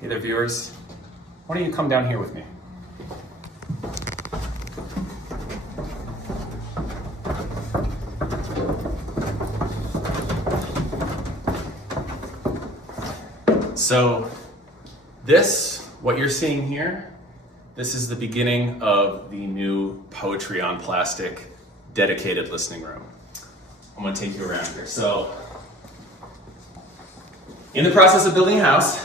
Hey there, viewers. Why don't you come down here with me? So what you're seeing here, this is the beginning of the new Poetry on Plastic dedicated listening room. I'm gonna take you around here. So, in the process of building a house,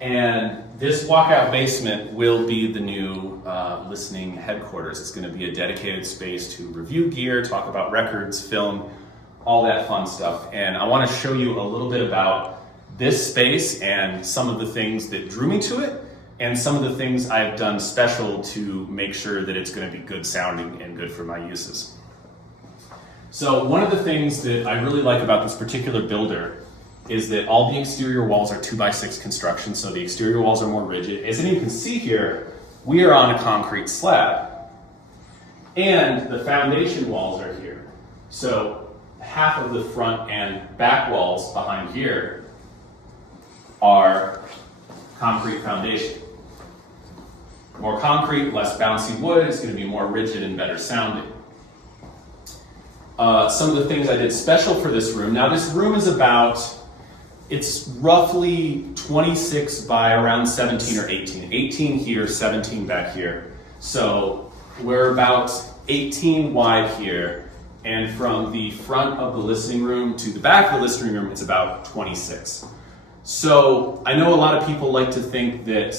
and this walkout basement will be the new listening headquarters. It's gonna be a dedicated space to review gear, talk about records, film, all that fun stuff. And I wanna show you a little bit about this space and some of the things that drew me to it, and some of the things I've done special to make sure that it's gonna be good sounding and good for my uses. So one of the things that I really like about this particular builder is that all the exterior walls are 2x6 construction, so the exterior walls are more rigid. As you can see here, we are on a concrete slab. And the foundation walls are here. So half of the front and back walls behind here are concrete foundation. More concrete, less bouncy wood, it's gonna be more rigid and better sounding. Some of the things I did special for this room. Now this room is it's roughly 26 by around 17 or 18. 18 here, 17 back here. So we're about 18 wide here. And from the front of the listening room to the back of the listening room, it's about 26. So I know a lot of people like to think that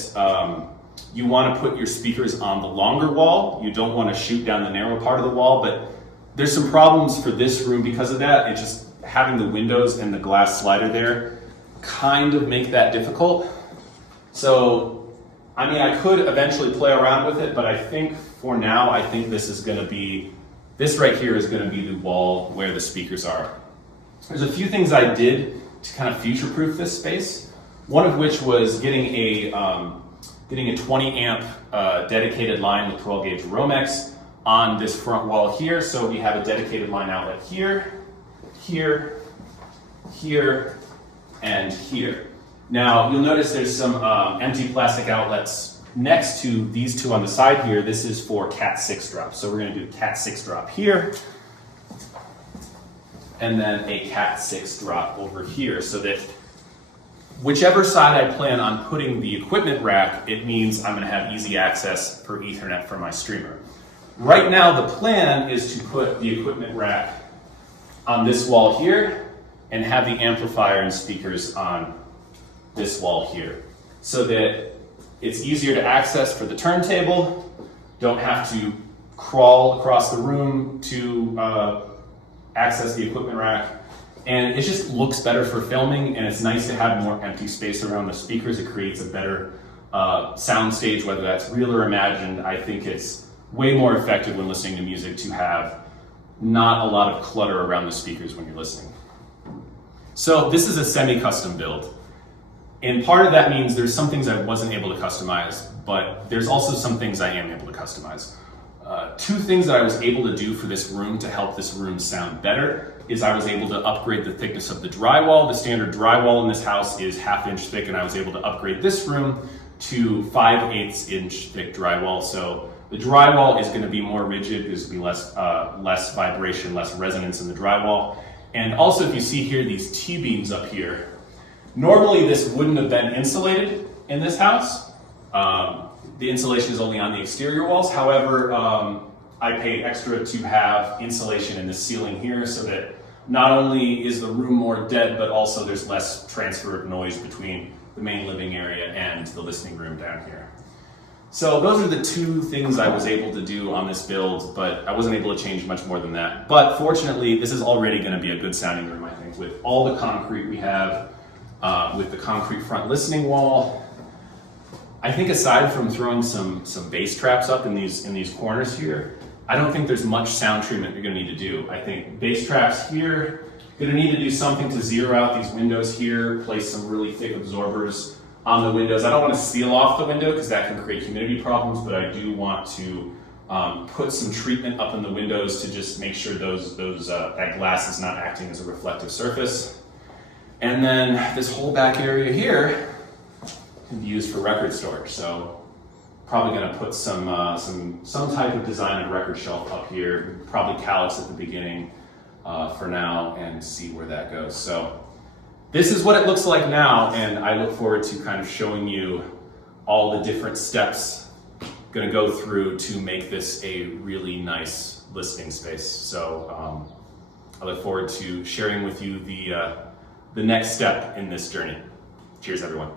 you want to put your speakers on the longer wall. You don't want to shoot down the narrow part of the wall, but there's some problems for this room because of that. It's just having the windows and the glass slider there kind of make that difficult. So, I mean, I could eventually play around with it, but I think for now, I think this right here is gonna be the wall where the speakers are. There's a few things I did to kind of future-proof this space. One of which was getting a 20 amp dedicated line with 12 gauge Romex on this front wall here. So we have a dedicated line outlet here, here, here, and here. Now you'll notice there's some empty plastic outlets next to these two on the side here. This is for Cat 6 drop. So we're gonna do Cat 6 drop here, and then a Cat 6 drop over here, so that whichever side I plan on putting the equipment rack, it means I'm gonna have easy access per Ethernet for my streamer. Right now, the plan is to put the equipment rack on this wall here and have the amplifier and speakers on this wall here, so that it's easier to access for the turntable. Don't have to crawl across the room to access the equipment rack. And it just looks better for filming, and it's nice to have more empty space around the speakers. It creates a better sound stage, whether that's real or imagined. I think it's way more effective when listening to music to have not a lot of clutter around the speakers when you're listening. So this is a semi-custom build. And part of that means there's some things I wasn't able to customize, but there's also some things I am able to customize. Two things that I was able to do for this room to help this room sound better is I was able to upgrade the thickness of the drywall. The standard drywall in this house is 1/2 inch thick, and I was able to upgrade this room to 5/8 inch thick drywall. So the drywall is gonna be more rigid. There's gonna be less vibration, less resonance in the drywall. And also, if you see here, these T-beams up here, normally this wouldn't have been insulated in this house. The insulation is only on the exterior walls. However, I paid extra to have insulation in the ceiling here so that not only is the room more dead, but also there's less transfer of noise between the main living area and the listening room down here. So those are the two things I was able to do on this build, but I wasn't able to change much more than that. But fortunately, this is already gonna be a good sounding room, I think, with all the concrete we have, with the concrete front listening wall. I think aside from throwing some bass traps up in these corners here, I don't think there's much sound treatment you're gonna need to do. I think bass traps here, you're gonna need to do something to zero out these windows here, place some really thick absorbers on the windows. I don't want to seal off the window because that can create humidity problems, but I do want to put some treatment up in the windows to just make sure that glass is not acting as a reflective surface. And then this whole back area here, can be used for record storage. So probably going to put some type of design of record shelf up here, probably calyx at the beginning for now, and see where that goes. So this is what it looks like now, and I look forward to kind of showing you all the different steps going to go through to make this a really nice listening space. So I look forward to sharing with you the next step in this journey. Cheers, everyone.